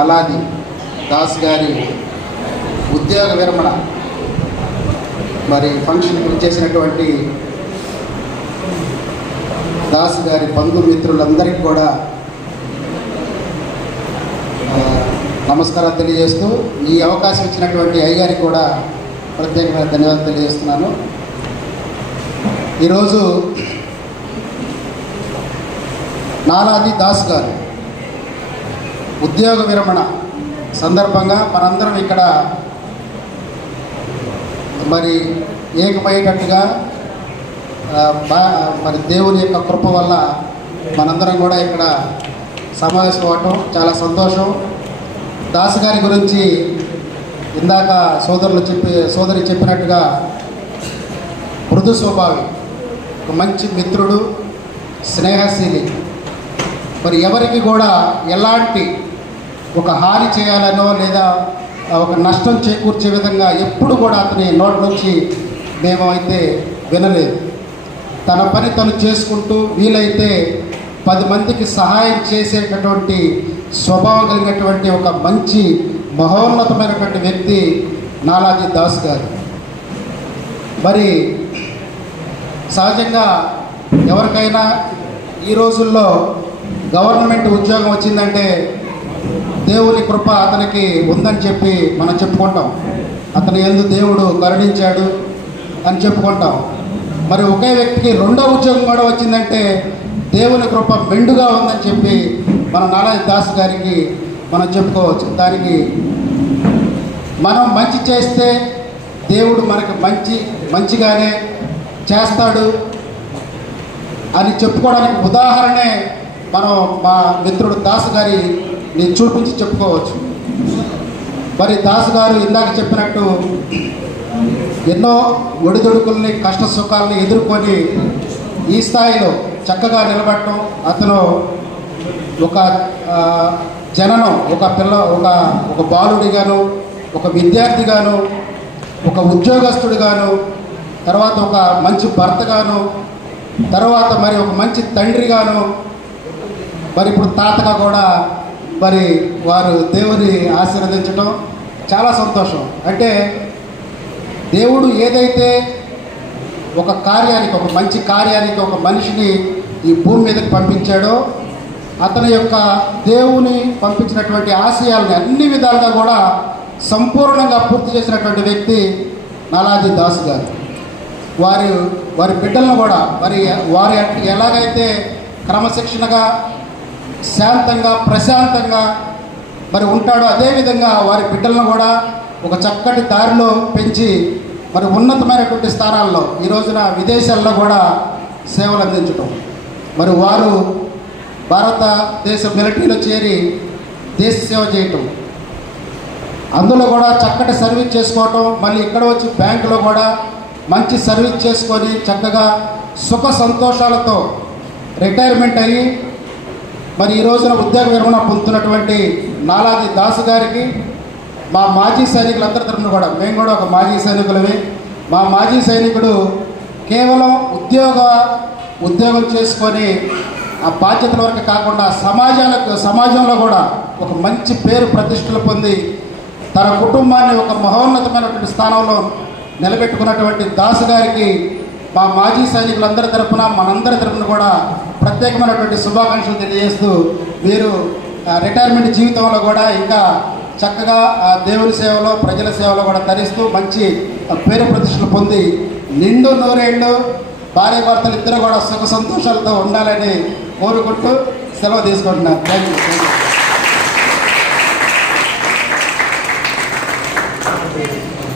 నాలాది దాస్ గారి ఉద్యోగ విరమణ. మరి ఫంక్షన్కి చేసినటువంటి దాస్ గారి బంధుమిత్రులందరికీ కూడా నమస్కారాలు తెలియజేస్తూ ఈ అవకాశం ఇచ్చినటువంటి అయ్యగారికి కూడా ప్రత్యేకమైన ధన్యవాదాలు తెలియజేస్తున్నాను. ఈరోజు నాలాది దాస్ గారు ఉద్యోగ విరమణ సందర్భంగా మనందరం ఇక్కడ మరి ఏకమయ్యేటట్టుగా బా- మరి దేవుని యొక్క కృప వల్ల మనందరం కూడా ఇక్కడ సమావేశం చాలా సంతోషం. దాస్ గారి గురించి ఇందాక సోదరులు చెప్పి సోదరి చెప్పినట్టుగా మృదు స్వభావి ఒక మంచి మిత్రుడు స్నేహశీలి. మరి ఎవరికి కూడా ఎలాంటి ఒక హాని చేయాలనో లేదా ఒక నష్టం చేకూర్చే విధంగా ఎప్పుడు కూడా అతని నోటి నుంచి మేము అయితే వినలేదు. తన పని తను చేసుకుంటూ వీలైతే పది మందికి సహాయం చేసేటటువంటి స్వభావం కలిగినటువంటి ఒక మంచి మహోన్నతమైనటువంటి వ్యక్తి నాలాజీ దాస్ గారు. మరి సహజంగా ఎవరికైనా ఈ రోజుల్లో గవర్నమెంట్ ఉద్యోగం వచ్చిందంటే దేవుని కృప అతనికి ఉందని చెప్పి మనం చెప్పుకుంటాం. అతని ఎందు దేవుడు కరుణించాడు అని చెప్పుకుంటాం. మరి ఒకే వ్యక్తికి రెండో ఉద్యోగం కూడా వచ్చిందంటే దేవుని కృప మెండుగా ఉందని చెప్పి మన నారాయణ దాస్ గారికి మనం చెప్పుకోవచ్చు. దానికి మనం మంచి చేస్తే దేవుడు మనకి మంచి మంచిగానే చేస్తాడు అని చెప్పుకోవడానికి ఉదాహరణే మనం మా మిత్రుడు దాస్ గారి నేను చూపించి చెప్పుకోవచ్చు. మరి దాసు గారు ఇందాక చెప్పినట్టు ఎన్నో ఒడిదొడుకుల్ని కష్ట సుఖాలని ఎదుర్కొని ఈ స్థాయిలో చక్కగా నిలబడటం అతను ఒక జననం ఒక పిల్ల ఒక ఒక బాలుడిగాను ఒక విద్యార్థిగాను ఒక ఉద్యోగస్తుడిగాను తర్వాత ఒక మంచి భర్తగాను తర్వాత మరి ఒక మంచి తండ్రిగాను మరి ఇప్పుడు తాతగా కూడా మరి వారు దేవుని ఆశీర్వదించడం చాలా సంతోషం. అంటే దేవుడు ఏదైతే ఒక కార్యానికి ఒక మంచి కార్యానికి ఒక మనిషిని ఈ భూమి మీదకి పంపించాడో అతని యొక్క దేవుని పంపించినటువంటి ఆశయాలని అన్ని విధాలుగా కూడా సంపూర్ణంగా పూర్తి చేసినటువంటి వ్యక్తి నాలాజీ దాస్ గారు. వారి వారి బిడ్డలను కూడా మరి వారి ఎలాగైతే క్రమశిక్షణగా శాంతంగా ప్రశాంతంగా మరి ఉంటాడో అదేవిధంగా వారి బిడ్డలను కూడా ఒక చక్కటి దారిలో పెంచి మరి ఉన్నతమైనటువంటి స్థానాల్లో ఈ రోజున విదేశాల్లో కూడా సేవలు అందించటం. మరి వారు భారతదేశ మిలిటరీలో చేరి దేశ సేవ చేయటం. అందులో కూడా చక్కటి సర్వీస్ చేసుకోవటం మళ్ళీ ఇక్కడ వచ్చి బ్యాంకులో కూడా మంచి సర్వీస్ చేసుకొని చక్కగా సుఖ సంతోషాలతో రిటైర్మెంట్ అయ్యి మరి ఈ రోజున ఉద్యోగ విరమణ పొందుతున్నటువంటి నాలాది దాసు గారికి మా మాజీ సైనికులందరి తరఫున కూడా మేము కూడా ఒక మాజీ సైనికులమే. మా మాజీ సైనికుడు కేవలం ఉద్యోగ ఉద్యోగం చేసుకొని ఆ బాధ్యతల వరకు కాకుండా సమాజాలకు సమాజంలో కూడా ఒక మంచి పేరు ప్రతిష్టలు పొంది తన కుటుంబాన్ని ఒక మహోన్నతమైనటువంటి స్థానంలో నిలబెట్టుకున్నటువంటి దాసు గారికి మా మాజీ సైనికులందరి తరఫున మనందరి తరపున కూడా ప్రత్యేకమైనటువంటి శుభాకాంక్షలు తెలియజేస్తూ మీరు రిటైర్మెంట్ జీవితంలో కూడా ఇంకా చక్కగా దేవుని సేవలో ప్రజల సేవలో కూడా తరిస్తూ మంచి పేరు ప్రతిష్టలు పొంది నిండు నూరేళ్ళు భార్య భర్తలు ఇద్దరు కూడా సుఖ సంతోషాలతో ఉండాలని కోరుకుంటూ సెలవు తీసుకుంటున్నారు థ్యాంక్ యూ థ్యాంక్ యూ